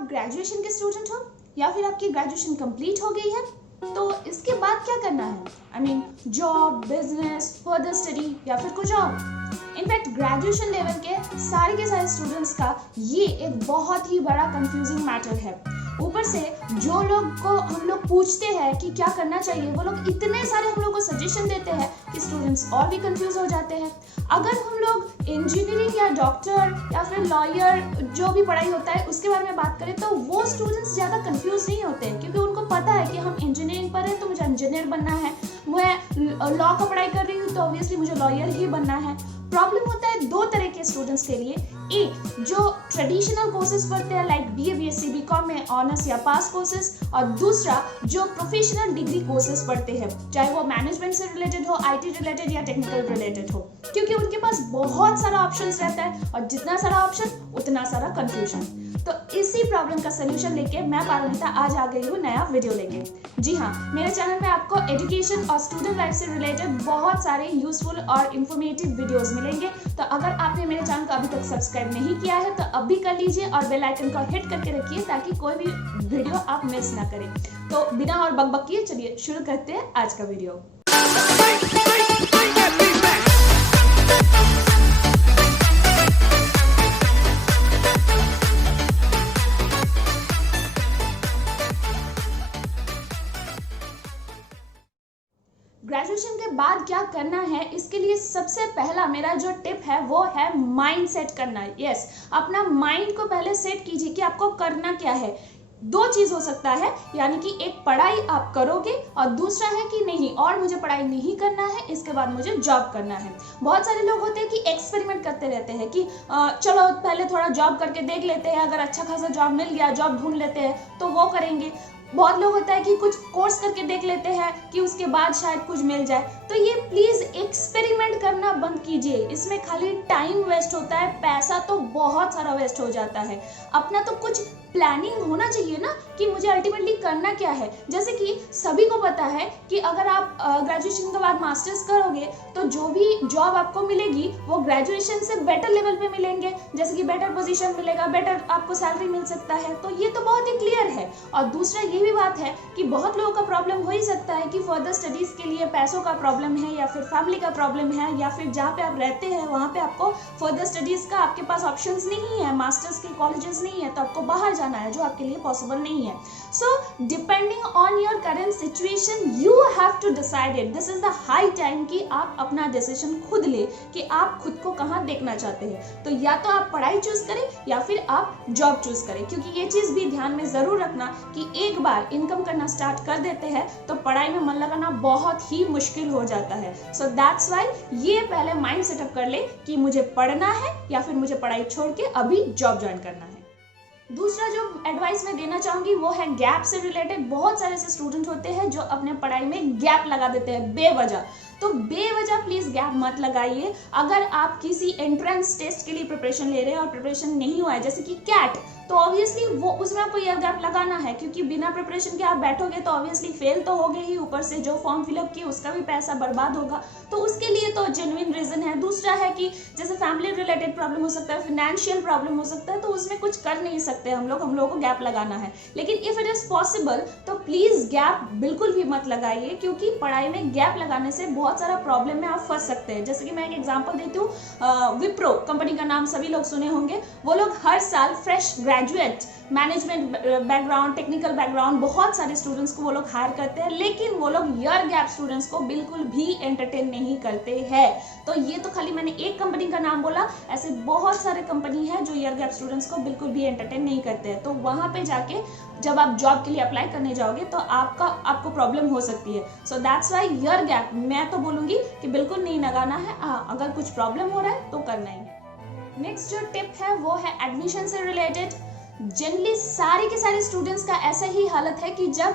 आप ग्रेजुएशन के स्टूडेंट हो या फिर आपकी ग्रेजुएशन कंप्लीट हो गई है, तो इसके बाद क्या करना है? I mean job, business, further study या फिर कुछ और। इनफैक्ट ग्रेजुएशन लेवल के सारे स्टूडेंट्स का ये एक बहुत ही बड़ा कंफ्यूजिंग मैटर है। ऊपर से जो लोग को हम लोग पूछते हैं कि क्या करना चाहिए, वो लोग इतने सारे हम लोग को सजेशन देते हैं कि स्टूडेंट्स और भी कंफ्यूज हो जाते हैं। अगर हम लोग इंजीनियरिंग या डॉक्टर या फिर लॉयर जो भी पढ़ाई होता है उसके बारे में बात करें, तो वो स्टूडेंट्स ज़्यादा कंफ्यूज नहीं होते हैं, क्योंकि उनको पता है कि हम इंजीनियरिंग पर है तो मुझे इंजीनियर बनना है, मैं लॉ का पढ़ाई कर रही हूँ तो ऑब्वियसली मुझे लॉयर ही बनना है। प्रॉब्लम होता है दो तरह के स्टूडेंट्स के लिए। एक जो ट्रेडिशनल कोर्सेज पढ़ते हैं लाइक बीए, बीएससी, बीकॉम में ऑनर्स या पास कोर्सेज, और दूसरा जो प्रोफेशनल डिग्री कोर्सेज पढ़ते हैं, चाहे वो मैनेजमेंट से रिलेटेड हो, आईटी रिलेटेड या टेक्निकल रिलेटेड हो, क्योंकि उनके पास बहुत सारा ऑप्शंस रहता है और जितना सारा ऑप्शन उतना सारा कंफ्यूजन। तो इसी प्रॉब्लम का सोल्यूशन लेके मैं पारमिता आज आ गई हूँ नया वीडियो लेके। जी हाँ, मेरे चैनल में आपको एजुकेशन और स्टूडेंट लाइफ से रिलेटेड बहुत सारे यूजफुल और इन्फॉर्मेटिव वीडियोस मिलेंगे। तो अगर आपने मेरे चैनल को अभी तक सब्सक्राइब नहीं किया है तो अभी कर लीजिए और बेल आइकन को हिट करके रखिए ताकि कोई भी वीडियो आप मिस ना करें। तो बिना और बकबक किए चलिए शुरू करते हैं आज का वीडियो। ग्रेजुएशन के बाद क्या करना है, इसके लिए सबसे पहला मेरा जो टिप है वो है माइंड सेट करना। यस, अपना माइंड को पहले सेट कीजिए कि आपको करना क्या है। दो चीज हो सकता है, यानी कि एक पढ़ाई आप करोगे और दूसरा है कि नहीं और मुझे पढ़ाई नहीं करना है, इसके बाद मुझे जॉब करना है। बहुत सारे लोग होते हैं कि एक्सपेरिमेंट करते रहते हैं कि चलो पहले थोड़ा जॉब करके देख लेते हैं, अगर अच्छा खासा जॉब मिल गया, जॉब ढूंढ लेते हैं तो वो करेंगे। बहुत लोग होता है कि कुछ कोर्स करके देख लेते हैं कि उसके बाद शायद कुछ मिल जाए। तो ये प्लीज एक्सपेरिमेंट करना बंद कीजिए, इसमें खाली टाइम वेस्ट होता है, पैसा तो बहुत सारा वेस्ट हो जाता है। अपना तो कुछ प्लानिंग होना चाहिए ना कि मुझे अल्टीमेटली करना क्या है। जैसे कि सभी को पता है कि अगर आप ग्रेजुएशन के बाद मास्टर्स करोगे तो जो भी जॉब आपको मिलेगी वो ग्रेजुएशन से बेटर लेवल पे मिलेंगे, जैसे कि बेटर पोजीशन मिलेगा, बेटर आपको सैलरी मिल सकता है। तो ये तो बहुत ही क्लियर है। और दूसरा ये भी बात है कि बहुत लोगों का प्रॉब्लम हो ही सकता है कि फर्दर स्टडीज के लिए पैसों का प्रॉब्लम है या फिर फैमिली का प्रॉब्लम है या फिर जहाँ पे आप रहते हैं वहाँ पे आपको फर्दर स्टडीज का आपके पास ऑप्शंस नहीं है, मास्टर्स के कॉलेजेस नहीं है, तो आपको बाहर जाना है जो आपके लिए पॉसिबल नहीं है। So depending on your current situation you have to decide it. This is the high time कि आप अपना डिसीजन खुद ले कि आप खुद को कहाँ देखना चाहते हैं। तो या तो आप पढ़ाई चूज करें या फिर आप जॉब चूज करें, क्योंकि ये चीज भी ध्यान में जरूर रखना कि एक बार इनकम करना स्टार्ट कर देते हैं तो पढ़ाई में मन लगाना बहुत ही मुश्किल हो जाता है। सो दैट्स व्हाई ये पहले माइंड सेटअप कर ले कि मुझे पढ़ना है या फिर मुझे पढ़ाई छोड़ के अभी जॉब ज्वाइन करना है। दूसरा जो एडवाइस मैं देना चाहूंगी वो है गैप से रिलेटेड। बहुत सारे ऐसे स्टूडेंट होते हैं जो अपने पढ़ाई में गैप लगा देते हैं बेवजह। तो बेवजह प्लीज गैप मत लगाइए। अगर आप किसी एंट्रेंस टेस्ट के लिए प्रिपरेशन ले रहे हैं और प्रिपरेशन नहीं हुआ है, जैसे कि कैट, तो ऑब्वियसली वो उसमें आपको यह गैप लगाना है, क्योंकि बिना प्रिपरेशन के आप बैठोगे तो ऑब्वियसली फेल तो होगे ही, ऊपर से जो फॉर्म फिलअप किए उसका भी पैसा बर्बाद होगा। तो उसके लिए तो जेन्युइन रीजन है। दूसरा है कि जैसे फैमिली रिलेटेड प्रॉब्लम हो सकता है, फाइनेंशियल प्रॉब्लम हो सकता है, तो उसमें कुछ कर नहीं सकते हम लोगों को गैप लगाना है। लेकिन इफ इट इज पॉसिबल तो प्लीज गैप बिल्कुल भी मत लगाइए, क्योंकि पढ़ाई में गैप लगाने से बहुत सारा प्रॉब्लम में आप फंस सकते हैं। जैसे कि मैं एक एग्जांपल देती हूँ, विप्रो कंपनी का नाम सभी लोग सुने होंगे। वो लोग हर साल fresh graduate, management background, technical background, बहुत सारे स्टूडेंट्स को वो लोग हायर करते हैं, लेकिन वो लोग ईयर गैप स्टूडेंट्स को बिल्कुल भी एंटरटेन नहीं करते हैं। तो ये तो खाली मैंने एक कंपनी का नाम बोला, ऐसे बहुत सारे कंपनी है जो ईयर गैप स्टूडेंट्स को बिल्कुल भी एंटरटेन नहीं करते हैं। तो वहां पे जाके जब आप जॉब के लिए अप्लाई करने जाओगे तो आपको प्रॉब्लम हो सकती है। So that's why year gap मैं तो बोलूंगी कि बिल्कुल नहीं लगाना है। अगर कुछ प्रॉब्लम हो रहा है तो करना ही है। नेक्स्ट जो टिप है वो है एडमिशन से रिलेटेड। जनरली सारे के सारे स्टूडेंट्स का ऐसा ही हालत है कि जब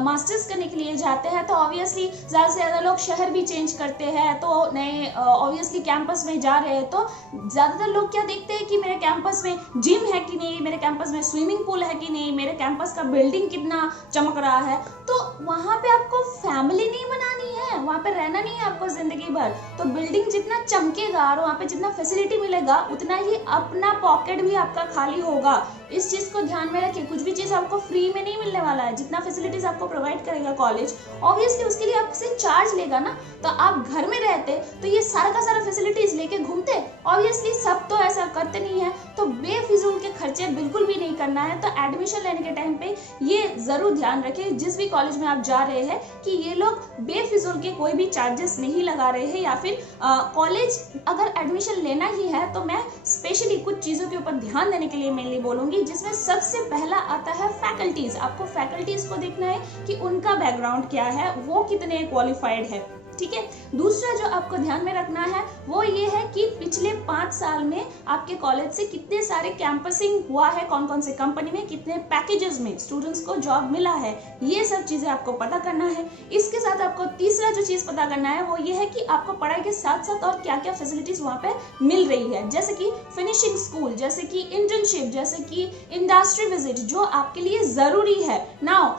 मास्टर्स करने के लिए जाते हैं तो ऑब्वियसली ज़्यादा से ज़्यादा लोग शहर भी चेंज करते हैं, तो नए ऑब्वियसली कैंपस में जा रहे हैं। तो ज़्यादातर लोग क्या देखते हैं कि मेरे कैंपस में जिम है कि नहीं, मेरे कैंपस में स्विमिंग पूल है कि नहीं, मेरे कैंपस का बिल्डिंग कितना चमक रहा है। तो तो वहां पे आपको फैमिली नहीं बनानी है, वहां पे रहना नहीं है आपको जिंदगी भर। तो बिल्डिंग जितना चमकेगा और वहां पे जितना फैसिलिटी मिलेगा उतना ही अपना पॉकेट भी आपका खाली होगा। इस चीज को ध्यान में रखिए। कुछ भी चीज आपको फ्री में नहीं मिलने वाला है। जितना फैसिलिटीज आपको प्रोवाइड करेगा कॉलेज, ऑब्वियसली उसके लिए आपसे चार्ज लेगा ना। तो आप घर में रहते तो ये सारा का सारा फैसिलिटीज लेके घूमते, ऑब्वियसली सब तो ऐसा करते नहीं है। तो बेफिजूल के खर्चे बिल्कुल भी नहीं करना है। तो एडमिशन लेने के टाइम पे ये जरूर ध्यान रखें जिस भी कॉलेज में आप जा रहे हैं कि ये लोग बेफिजूल के कोई भी चार्जेस नहीं लगा रहे हैं। या फिर कॉलेज अगर एडमिशन लेना ही है तो मैं स्पेशली कुछ चीजों के ऊपर ध्यान देने के लिए मेनली बोलूंगी, जिसमें सबसे पहला आता है फैकल्टीज। आपको फैकल्टीज को देखना है कि उनका बैकग्राउंड क्या है, वो कितने क्वालिफाइड है, ठीक है। दूसरा जो आपको ध्यान में रखना है वो ये है कि पिछले 5 साल में आपके कॉलेज से कितने सारे कैंपसिंग हुआ है, कौन कौन से कंपनी में, कितने पैकेजेस में स्टूडेंट्स को जॉब मिला है, ये सब चीजें आपको पता करना है। इसके साथ आपको तीसरा जो चीज पता करना है वो ये है कि आपको पढ़ाई के साथ साथ और क्या क्या फैसिलिटीज वहाँ पे मिल रही है, जैसे कि फिनिशिंग स्कूल, जैसे कि इंटर्नशिप, जैसे कि इंडस्ट्री विजिट, जो आपके लिए जरूरी है। नाउ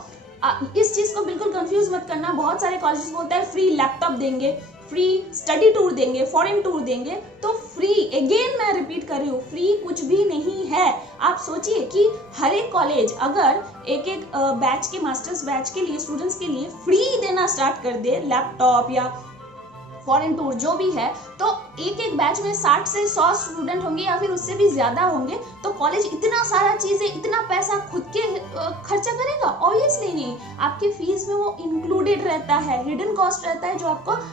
इस चीज को बिल्कुल कंफ्यूज मत करना। बहुत सारे कॉलेजेस बोलते हैं फ्री लैपटॉप देंगे, फ्री स्टडी टूर देंगे, फॉरेन टूर देंगे। तो फ्री, अगेन मैं रिपीट कर रही हूँ, फ्री कुछ भी नहीं है। आप सोचिए कि हर एक कॉलेज अगर एक एक बैच के, मास्टर्स बैच के लिए, स्टूडेंट्स के लिए फ्री देना स्टार्ट कर दे, लैपटॉप या फॉरेन टूर जो भी है, तो एक एक बैच में 60 से 100 स्टूडेंट होंगे या फिर उससे भी ज्यादा होंगे। तो कॉलेज इतना सारा चीजें, इतना पैसा खुद के खर्चा करेगा? ऑब्वियसली नहीं। आपकी फीस में वो इंक्लूडेड रहता है, हिडन कॉस्ट रहता है जो आपको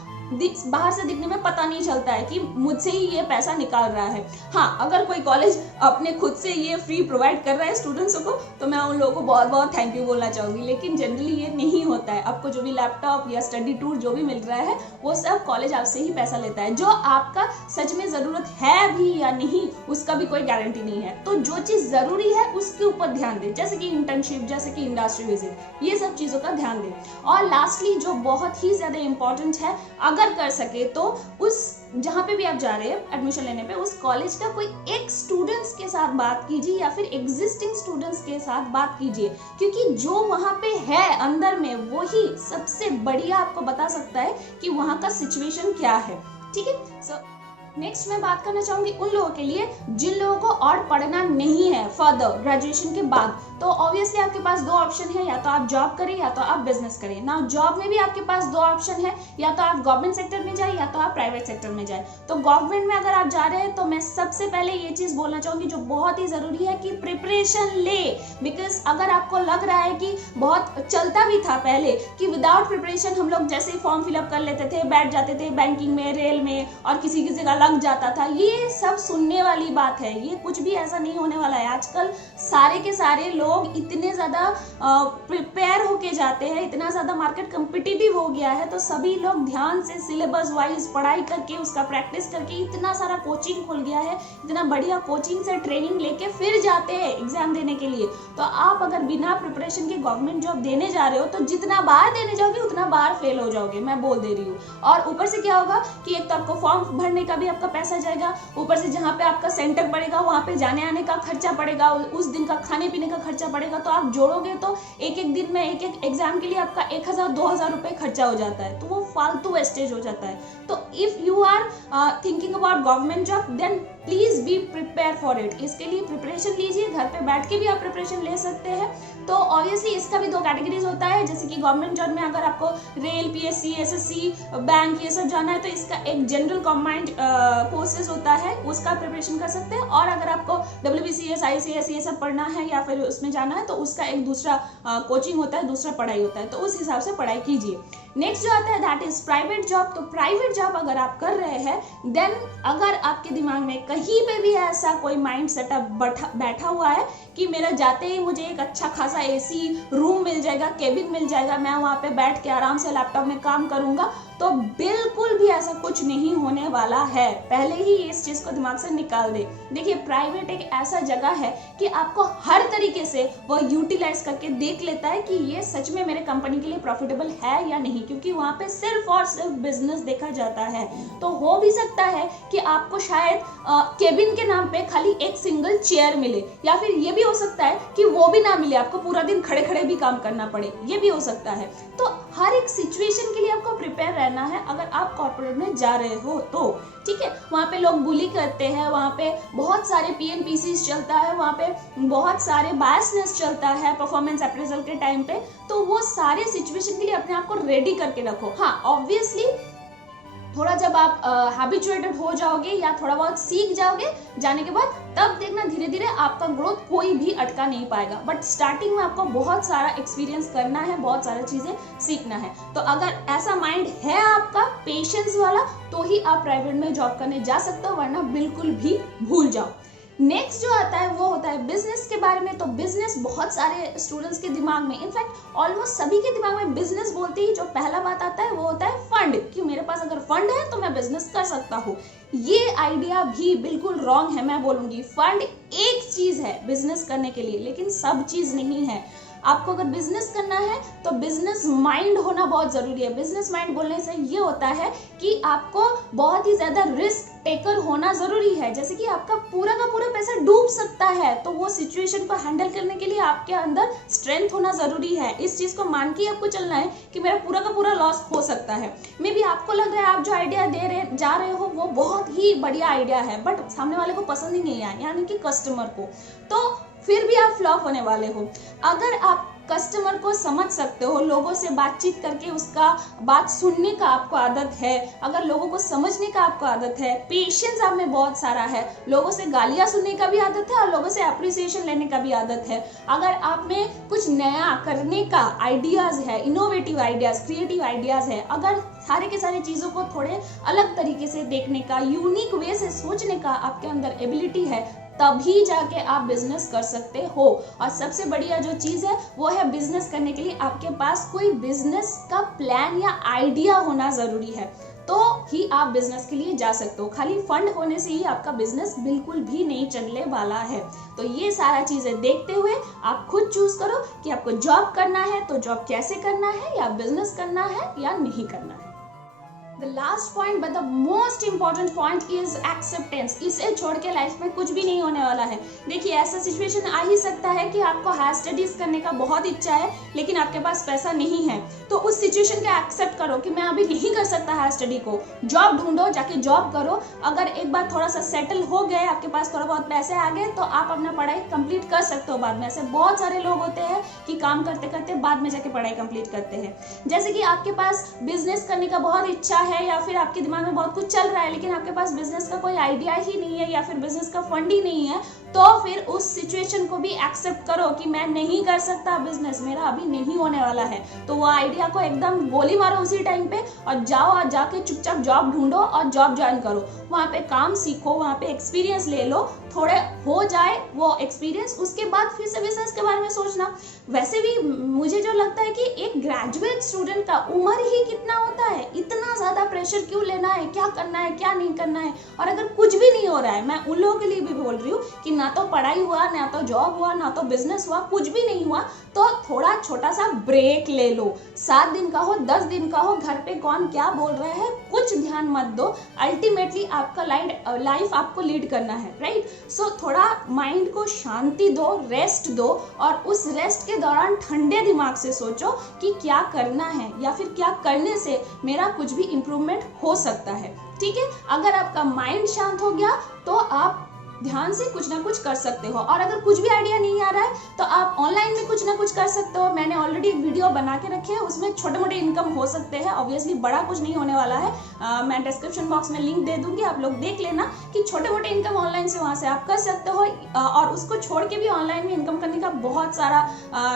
बाहर से दिखने में पता नहीं चलता है कि मुझसे ही ये पैसा निकाल रहा है। हाँ, अगर कोई कॉलेज अपने खुद से ये फ्री प्रोवाइड कर रहा है स्टूडेंट्स को तो मैं उन लोगों को बहुत बहुत थैंक यू बोलना चाहूंगी, लेकिन जनरली ये नहीं होता है। आपको जो भी लैपटॉप या स्टडी टूर जो भी मिल रहा है वो सब कॉलेज आपसे ही पैसा लेता है। जो आपका सच में जरूरत है भी या नहीं उसका भी कोई गारंटी नहीं है। तो जो चीज जरूरी है उसके ऊपर ध्यान दे, जैसे कि इंटर्नशिप, जैसे कि इंडस्ट्री विजिट, ये सब चीजों का ध्यान दे। और लास्टली जो बहुत ही ज्यादा इंपॉर्टेंट है, अगर कर सके तो उस जहां पे भी आप जा रहे हैं एडमिशन लेने पे, उस कॉलेज का कोई एक स्टूडेंट्स के साथ बात कीजिए या फिर एग्जिस्टिंग स्टूडेंट्स के साथ बात कीजिए, क्योंकि जो वहां पे है अंदर में वही सबसे बढ़िया आपको बता सकता है कि वहां का सिचुएशन क्या है, ठीक है। सो नेक्स्ट मैं बात करना चाहूंगी उन लोगों के लिए जिन लोगों को और पढ़ना नहीं है फर्दर ग्रेजुएशन के बाद। तो ऑब्वियसली आपके पास दो ऑप्शन है, या तो आप जॉब करें या तो आप बिजनेस करें। ना जॉब में भी आपके पास दो ऑप्शन है, या तो आप गवर्नमेंट सेक्टर में जाए या तो आप प्राइवेट सेक्टर में जाए। तो गवर्नमेंट में अगर आप जा रहे हैं तो मैं सबसे पहले ये चीज बोलना चाहूंगी जो बहुत ही जरूरी है कि प्रिपरेशन ले। बिकॉज अगर आपको लग रहा है कि बहुत चलता भी था पहले कि विदाउट प्रिपरेशन हम लोग जैसे ही फॉर्म फिलअप कर लेते थे, बैठ जाते थे बैंकिंग में, रेल में और किसी की जगह लग जाता था, ये सब सुनने वाली बात है। ये कुछ भी ऐसा नहीं होने वाला है। आजकल सारे के सारे लोग इतने ज्यादा प्रिपेयर होके जाते हैं, इतना ज्यादा मार्केट कम्पिटिटिव हो गया है, तो सभी लोग ध्यान से सिलेबस वाइज पढ़ाई करके, उसका प्रैक्टिस करके, इतना सारा कोचिंग खुल गया है, इतना बढ़िया कोचिंग से ट्रेनिंग लेके फिर जाते हैं एग्जाम देने के लिए। तो आप अगर बिना प्रिपरेशन के गवर्नमेंट जॉब देने जा रहे हो तो जितना बार देने जाओगे उतना बार फेल हो जाओगे, मैं बोल दे रही हूँ। और ऊपर से क्या होगा कि एक तो आपको फॉर्म भरने का भी आपका पैसा जाएगा, ऊपर से जहाँ पे आपका सेंटर पड़ेगा वहां पे जाने आने का खर्चा पड़ेगा, उस दिन का खाने पीने का खर्चा पड़ेगा। तो आप जोड़ोगे तो एक एक दिन में, एक एक एग्जाम के लिए आपका 1000-2000 रुपए खर्चा हो जाता है, तो वो फालतू वेस्टेज हो जाता है। तो if you are thinking about government job then please be prepare for it. इसके लिए प्रिपरेशन लीजिए, घर पे बैठ के भी आप प्रिपरेशन ले सकते हैं। तो ऑब्वियसली इसका भी दो कैटेगरीज होता है, जैसे कि गवर्नमेंट जॉब में अगर आपको रेल, पीएससी, एसएससी, बैंक ये सब जाना है तो इसका एक जनरल कॉम्बाइंड कोर्सेज होता है, उसका प्रिपरेशन कर सकते हैं। और अगर आपको WBCS, ICS ये सब पढ़ना है या फिर उसमें जाना है तो उसका एक दूसरा कोचिंग होता है, दूसरा पढ़ाई होता है, तो उस हिसाब से पढ़ाई कीजिए। नेक्स्ट जो आता है दैट इज प्राइवेट जॉब। तो प्राइवेट जॉब अगर आप कर रहे हैं देन अगर आपके दिमाग में कहीं पे भी ऐसा कोई माइंड सेटअप बैठा हुआ है कि मेरा जाते ही मुझे एक अच्छा खासा AC रूम मिल जाएगा, केबिन मिल जाएगा, मैं वहां पे बैठ के आराम से लैपटॉप में काम करूंगा, तो बिल्कुल भी ऐसा कुछ नहीं होने वाला है। पहले ही इस चीज को दिमाग से निकाल दे। देखिए प्राइवेट एक ऐसा जगह है कि आपको हर तरीके से वो यूटिलाइज करके देख लेता है कि ये सच में मेरे कंपनी के लिए प्रॉफिटेबल है या नहीं, क्योंकि वहां पे सिर्फ और सिर्फ बिजनेस देखा जाता है। तो हो भी सकता है कि आपको शायद केबिन के नाम पे खाली एक सिंगल चेयर मिले, या फिर ये भी हो सकता है कि वो भी ना मिले, आपको पूरा दिन खड़े खड़े भी काम करना पड़े, ये भी हो सकता है। तो हर एक सिचुएशन के लिए आपको प्रिपेयर रहना है अगर आप कॉर्पोरेट में जा रहे हो तो, ठीक है। वहाँ पे लोग बुली करते हैं, वहाँ पे बहुत सारे PNPC चलता है, वहाँ पे बहुत सारे बायसनेस चलता है परफॉर्मेंस अप्रेजल के टाइम पे, तो वो सारे सिचुएशन के लिए अपने आप को रेडी करके रखो। हाँ, ऑब्वियसली थोड़ा जब आप हैबिचुएटेड हो जाओगे या थोड़ा बहुत सीख जाओगे जाने के बाद, तब देखना धीरे धीरे आपका ग्रोथ कोई भी अटका नहीं पाएगा। बट स्टार्टिंग में आपको बहुत सारा एक्सपीरियंस करना है, बहुत सारी चीजें सीखना है। तो अगर ऐसा माइंड है आपका पेशेंस वाला, तो ही आप प्राइवेट में जॉब करने जा सकते हो, वरना बिल्कुल भी भूल जाओ। नेक्स्ट जो आता है वो होता है बिजनेस के बारे में। तो बिजनेस बहुत सारे स्टूडेंट्स के दिमाग में, इनफैक्ट ऑलमोस्ट सभी के दिमाग में बिजनेस बोलते ही जो पहला बात आता है वो होता है फंड, कि मेरे पास अगर फंड है तो मैं बिजनेस कर सकता हूँ। ये आइडिया भी बिल्कुल रॉन्ग है। मैं बोलूंगी फंड एक चीज है बिजनेस करने के लिए, लेकिन सब चीज नहीं है। आपको अगर बिजनेस करना है तो बिजनेस माइंड होना बहुत जरूरी है। बिजनेस माइंड बोलने से ये होता है कि आपको बहुत ही ज्यादा रिस्क टेकर होना जरूरी है। जैसे कि आपका पूरा का पूरा पैसा डूब सकता है, तो वो सिचुएशन को हैंडल करने के लिए आपके अंदर स्ट्रेंथ होना जरूरी है। इस चीज को मान के आपको चलना है कि मेरा पूरा का पूरा लॉस हो सकता है। मे बी आपको लग रहा है आप जो आइडिया जा रहे हो वो बहुत ही बढ़िया आइडिया है, बट सामने वाले को पसंद ही नहीं आया, यानी कि कस्टमर को, तो फिर भी आप फ्लॉप होने वाले हो। अगर आप कस्टमर को समझ सकते हो, लोगों से बातचीत करके उसका बात सुनने का आपको आदत है, अगर लोगों को समझने का आपको आदत है, पेशेंस आप में बहुत सारा है, लोगों से गालियां सुनने का भी आदत है और लोगों से अप्रिसिएशन लेने का भी आदत है, अगर आप में कुछ नया करने का आइडियाज है, इनोवेटिव आइडियाज, क्रिएटिव आइडियाज है, अगर सारे के सारे चीजों को थोड़े अलग तरीके से देखने का, यूनिक वे से सोचने का आपके अंदर एबिलिटी है, तभी जाके आप बिजनेस कर सकते हो। और सबसे बढ़िया जो चीज है वो है बिजनेस करने के लिए आपके पास कोई बिजनेस का प्लान या आइडिया होना जरूरी है, तो ही आप बिजनेस के लिए जा सकते हो। खाली फंड होने से ही आपका बिजनेस बिल्कुल भी नहीं चलने वाला है। तो ये सारा चीजें देखते हुए आप खुद चूज करो कि आपको जॉब करना है तो जॉब कैसे करना है, या बिजनेस करना है या नहीं करना है। The last point but the most important point is acceptance। इसे छोड़ के लाइफ में कुछ भी नहीं होने वाला है। देखिए, ऐसा सिचुएशन आ ही सकता है कि आपको हायर स्टडीज करने का बहुत इच्छा है लेकिन आपके पास पैसा नहीं है, तो उस सिचुएशन को एक्सेप्ट करो कि मैं अभी नहीं कर सकता हायर स्टडी को, जॉब ढूंढो, जाके जॉब करो। अगर एक बार थोड़ा सा सेटल हो गए, आपके पास थोड़ा बहुत पैसे आ गए, तो आप अपना पढ़ाई कंप्लीट कर सकते हो बाद में। ऐसे बहुत सारे लोग होते हैं कि काम करते करते बाद में जाके पढ़ाई कंप्लीट करते हैं। जैसे कि आपके पास बिजनेस करने का बहुत इच्छा है, या फिर आपके दिमाग में बहुत कुछ चल रहा है लेकिन आपके पास बिजनेस का कोई आइडिया ही नहीं है, या फिर बिजनेस का फंड ही नहीं है, तो फिर उस सिचुएशन को भी एक्सेप्ट करो कि मैं नहीं कर सकता बिजनेस, मेरा अभी नहीं होने वाला है। तो वो आइडिया को एकदम गोली मारो उसी टाइम पे और जाओ, और जाके चुपचाप जॉब ढूंढो और जॉब ज्वाइन करो। वहाँ पे काम सीखो, वहाँ पे एक्सपीरियंस ले लो, थोड़े हो जाए वो एक्सपीरियंस, उसके बाद फिर से बिजनेस के बारे में सोचना। वैसे भी मुझे जो लगता है कि एक ग्रेजुएट स्टूडेंट का उम्र ही कितना होता है, इतना ज्यादा प्रेशर क्यों लेना है, क्या करना है क्या नहीं करना है। और अगर कुछ भी नहीं हो रहा है, मैं उन लोगों के लिए भी बोल रही हूँ कि ना तो पढ़ाई हुआ, ना तो जॉब हुआ, ना तो बिजनेस हुआ, कुछ भी नहीं हुआ, तो थोड़ा छोटा सा ब्रेक ले लो। 7 दिन का हो, 10 दिन का हो, घर पे कौन क्या बोल रहा है कुछ ध्यान मत दो। अल्टीमेटली आपका लाइफ आपको लीड करना है, राइट। सो थोड़ा माइंड को शांति दो, रेस्ट दो, और उस रेस्ट के दौरान ठंडे दिमाग से सोचो कि क्या करना है या फिर क्या करने से मेरा कुछ भी इंप्रूवमेंट हो सकता है, ठीक है। अगर आपका माइंड शांत हो गया तो आप ध्यान से कुछ ना कुछ कर सकते हो। और अगर कुछ भी आइडिया नहीं आ रहा है तो आप ऑनलाइन में कुछ ना कुछ कर सकते हो। मैंने ऑलरेडी एक वीडियो बना के रखे हैं, उसमें छोटे मोटे इनकम हो सकते हैं, ऑब्वियसली बड़ा कुछ नहीं होने वाला है। मैं डिस्क्रिप्शन बॉक्स में लिंक दे दूंगी, आप लोग देख लेना कि छोटे मोटे इनकम ऑनलाइन से वहां से आप कर सकते हो। और उसको छोड़ के भी ऑनलाइन में इनकम करने का बहुत सारा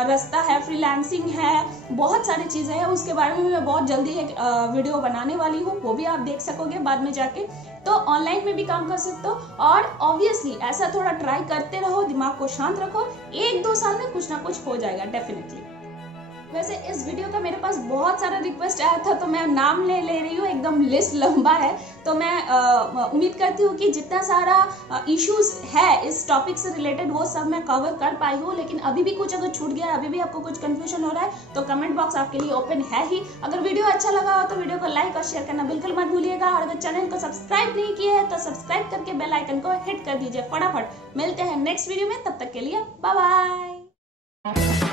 रास्ता है, फ्रीलांसिंग है, बहुत सारी चीजें हैं, उसके बारे में मैं बहुत जल्दी एक वीडियो बनाने वाली हूँ, वो भी आप देख सकोगे बाद में जाके। तो ऑनलाइन में भी काम कर सकते हो, और ऑब्वियसली ऐसा थोड़ा ट्राई करते रहो, दिमाग को शांत रखो, 1-2 साल में कुछ ना कुछ हो जाएगा डेफिनेटली। वैसे इस वीडियो का मेरे पास बहुत सारा रिक्वेस्ट आया था, तो मैं नाम ले रही हूँ, एकदम लिस्ट लंबा है। तो मैं उम्मीद करती हूँ कि जितना सारा इश्यूज है इस टॉपिक से रिलेटेड वो सब मैं कवर कर पाई हूँ। लेकिन अभी भी कुछ अगर छूट गया है, अभी भी आपको कुछ कंफ्यूजन हो रहा है, तो कमेंट बॉक्स आपके लिए ओपन है ही। अगर वीडियो अच्छा लगा हो तो वीडियो को लाइक और शेयर करना बिल्कुल मत भूलिएगा, और अगर चैनल को सब्सक्राइब नहीं किया है तो सब्सक्राइब करके बेल आइकन को हिट कर दीजिए फटाफट। मिलते हैं नेक्स्ट वीडियो में, तब तक के लिए बाय बाय।